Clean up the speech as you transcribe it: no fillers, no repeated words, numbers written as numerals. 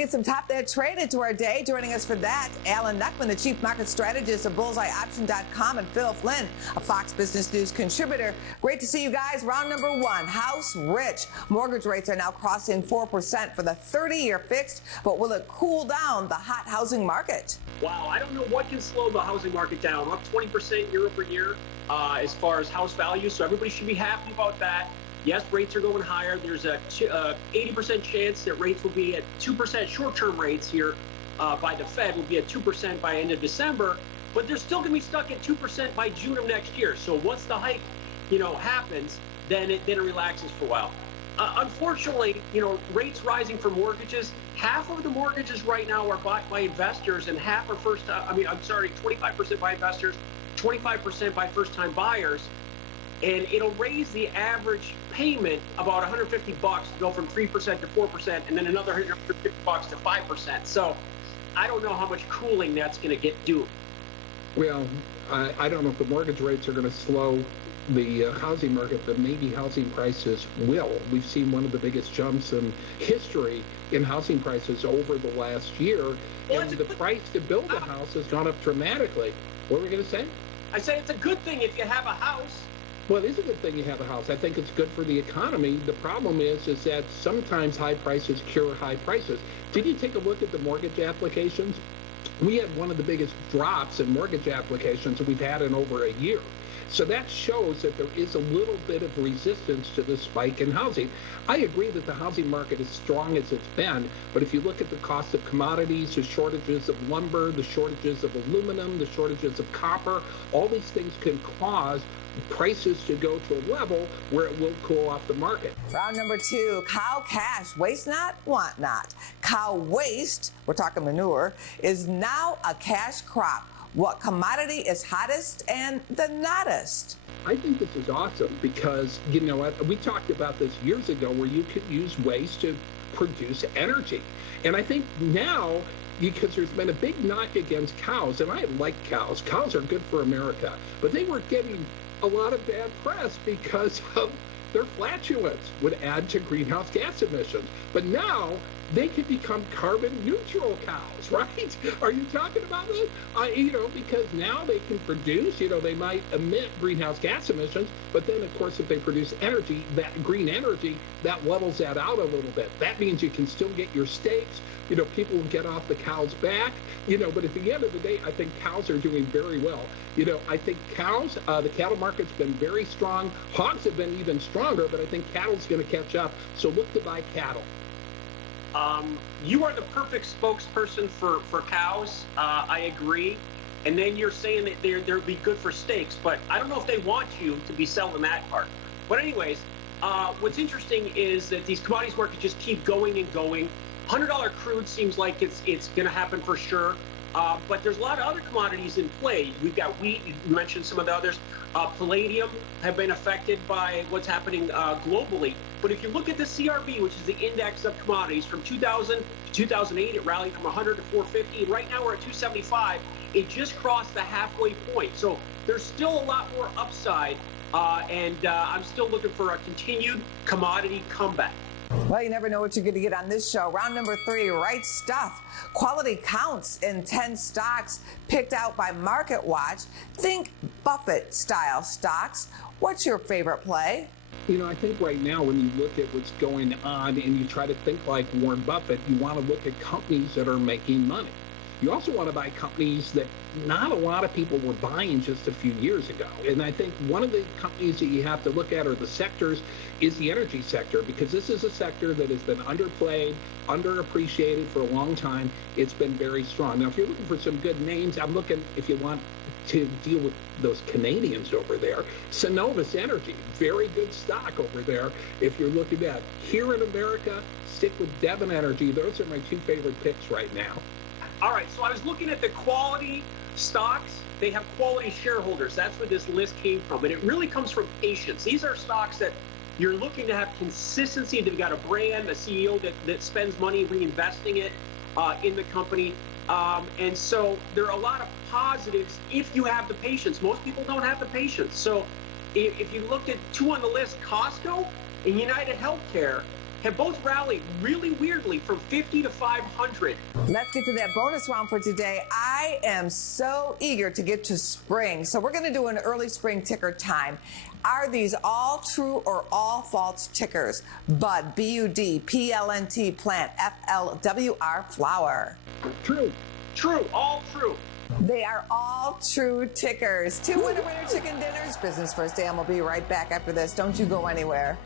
get some top net trade into our day. Joining us for that, Alan Neckman, the chief market strategist of BullseyeOption.com, and Phil Flynn, a Fox Business News contributor. Great to see you guys. Round number one, house rich. Mortgage rates are now crossing 4% for the 30-year fixed, but will it cool down the hot housing market? Wow, I don't know what can slow the housing market down. We're up 20% year over year as far as house value, so everybody should be happy about that. Yes, rates are going higher. There's a 80% chance that rates will be at 2%. Short-term rates here by the Fed will be at 2% by end of December, but they're still going to be stuck at 2% by June of next year. So once the hike, happens, then it relaxes for a while. Unfortunately, rates rising for mortgages. Half of the mortgages right now are bought by investors, and half are 25% by investors, 25% by first-time buyers. And it'll raise the average payment about $150 to go from 3% to 4%, and then another $150 to 5%. So I don't know how much cooling that's going to do. Well, I don't know if the mortgage rates are going to slow the housing market, but maybe housing prices will. We've seen one of the biggest jumps in history in housing prices over the last year, and the price to build a house has gone up dramatically. What were we going to say? I say it's a good thing if you have a house. Well, it is a good thing you have a house. I think it's good for the economy. The problem is that sometimes high prices cure high prices. Did you take a look at the mortgage applications? We had one of the biggest drops in mortgage applications that we've had in over a year. So that shows that there is a little bit of resistance to the spike in housing. I agree that the housing market is strong as it's been, but if you look at the cost of commodities, the shortages of lumber, the shortages of aluminum, the shortages of copper, all these things can cause prices to go to a level where it will cool off the market. Round number two, cow cash, waste not, want not. Cow waste, we're talking manure, is now a cash crop. What commodity is hottest and the nottest? I think this is awesome because, we talked about this years ago where you could use waste to produce energy. And I think now, because there's been a big knock against cows, and I like cows. Cows are good for America, but they were getting a lot of bad press because of their flatulence would add to greenhouse gas emissions. But now they can become carbon neutral cows, right? Are you talking about this? Because now they can produce, they might emit greenhouse gas emissions, but then of course if they produce energy, that green energy, that levels that out a little bit. That means you can still get your steaks, people will get off the cow's back, but at the end of the day, I think cows are doing very well. I think cows, the cattle market's been very strong. Hogs have been even stronger, but I think cattle's going to catch up. So look to buy cattle. You are the perfect spokesperson for cows. I agree. And then you're saying that they'd be good for steaks, but I don't know if they want you to be selling that part. But anyways, what's interesting is that these commodities markets just keep going and going. $100 crude seems like it's going to happen for sure. But there's a lot of other commodities in play. We've got wheat. You mentioned some of the others. Palladium have been affected by what's happening globally. But if you look at the CRB, which is the index of commodities, from 2000 to 2008, it rallied from 100 to 450. And right now we're at 275. It just crossed the halfway point. So there's still a lot more upside. And I'm still looking for a continued commodity comeback. Well, you never know what you're going to get on this show. Round number three, right stuff. Quality counts in 10 stocks picked out by MarketWatch. Think Buffett-style stocks. What's your favorite play? I think right now when you look at what's going on and you try to think like Warren Buffett, you want to look at companies that are making money. You also want to buy companies that not a lot of people were buying just a few years ago. And I think one of the companies that you have to look at, or the sectors, is the energy sector, because this is a sector that has been underplayed, underappreciated for a long time. It's been very strong. Now, if you're looking for some good names, I'm looking, if you want to deal with those Canadians over there, Cenovus Energy, very good stock over there. If you're looking at here in America, stick with Devon Energy. Those are my two favorite picks right now. All right, so I was looking at the quality stocks. They have quality shareholders. That's where this list came from. And it really comes from patience. These are stocks that you're looking to have consistency. They've got a brand, a CEO that spends money reinvesting it in the company. And so there are a lot of positives if you have the patience. Most people don't have the patience. So if you looked at two on the list, Costco and United Healthcare, have both rallied really weirdly from 50 to 500. Let's get to that bonus round for today. I am so eager to get to spring. So we're going to do an early spring ticker time. Are these all true or all false tickers? Bud, B-U-D, P-L-N-T, plant, F-L-W-R, flower. True. True, all true. They are all true tickers. 2 winner chicken dinners. Business First AM will be right back after this. Don't you go anywhere.